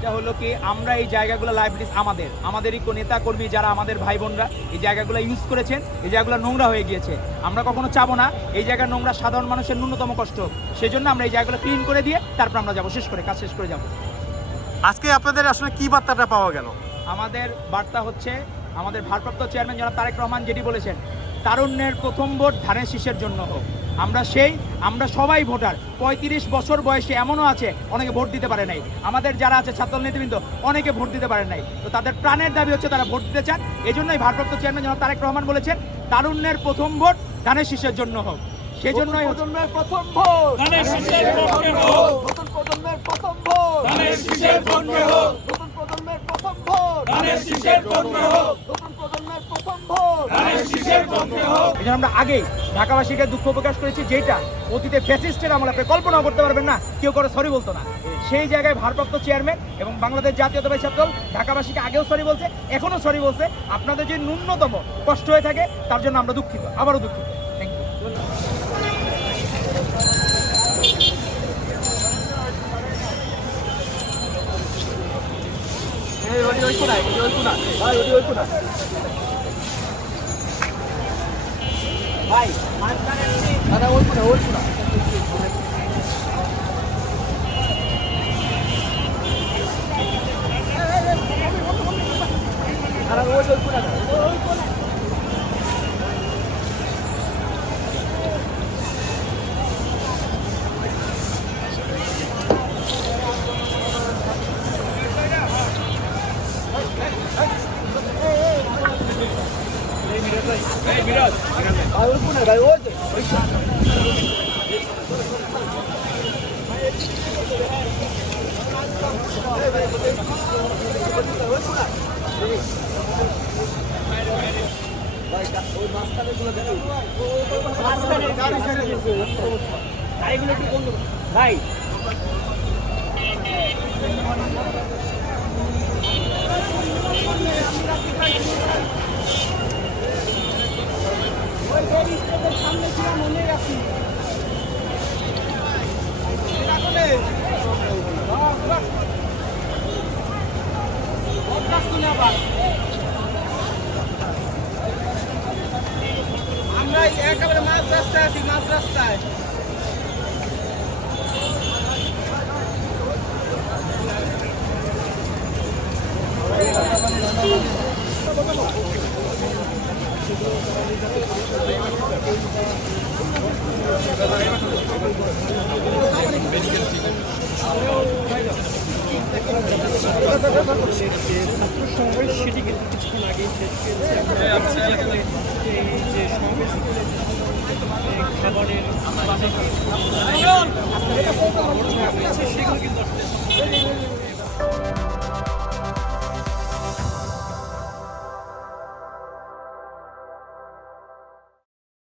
এটা হলো কি আমরা এই জায়গাগুলো লাইব্রেরিজ আমাদেরই নেতা কর্মী যারা আমাদের ভাই বোনরা এই জায়গাগুলো ইউজ করেছেন, এই জায়গাগুলো নোংরা হয়ে গিয়েছে। আমরা কখনো চাবো না এই জায়গার নোংরা সাধারণ মানুষের ন্যূনতম কষ্ট হোক, সেই জন্য আমরা এই জায়গাগুলো ক্লিন করে দিয়ে তারপর আমরা যাবো, কাজ শেষ করে যাবো। আজকে আপনাদের আসলে কি বার্তাটা পাওয়া গেল? আমাদের বার্তা হচ্ছে আমাদের ভারপ্রাপ্ত চেয়ারম্যান জনাব তারেক রহমান যেটি বলেছেন, তারুণ্যের প্রথম ভোট ধানের শীষের জন্য হোক। আমরা সবাই ভোটার। ৩৫ বছর বয়সে এমনও আছে অনেকে ভোট দিতে পারে নাই, আমাদের যারা আছে ছাত্র নেতৃবৃন্দ অনেকে ভোট দিতে পারে নাই। তো তাদের প্রাণের দাবি হচ্ছে তারা ভোট দিতে চান। এই জন্যই ভারপ্রাপ্ত চেয়ারম্যান জনাব তারেক রহমান বলেছেন তারুণ্যের প্রথম ভোট ধানের শীষের জন্য হোক। সেজন্যই প্রজন্মের প্রথম ভোট ধানের শীষের পক্ষে হোক, নতুন প্রজন্মের প্রথম ভোট ধানের শীষের পক্ষে হোক, নতুন প্রজন্মের প্রথম ভোট ধানের শীষের পক্ষে হোক, নতুন প্রজন্মের প্রথম ভোট ধানের শীষের পক্ষে হোক। এই জন্য আমরা আগেই ঢাকাবাসীকে দুঃখ প্রকাশ করেছি, যেটা অতীতে ফ্যাসিস্টের আমলে আপনি কল্পনাও করতে পারবেন না, কেউ করে সরি বলতো না। সেই জায়গায় ভারপ্রাপ্ত চেয়ারম্যান এবং বাংলাদেশ জাতীয়তাবাদী ছাত্র দল ঢাকাবাসীকে আগেও সরি বলছে, এখনও সরি বলছে। আপনাদের যে ন্যূনতম কষ্ট হয়ে থাকে তার জন্য আমরা দুঃখিত, আবারও দুঃখিত। Thank you. ভাই দাদা ওই কোনা ভাই সামনে ছিল মনে রাখি আমরা একেবারে মাঝ রাস্তায় আছি, মাঝ রাস্তায়। ছাত্র সমাবেশ সেটি কিন্তু কিছুক্ষণ আগেই শেষ হয়েছে। এই যে সমাবেশ খাবারের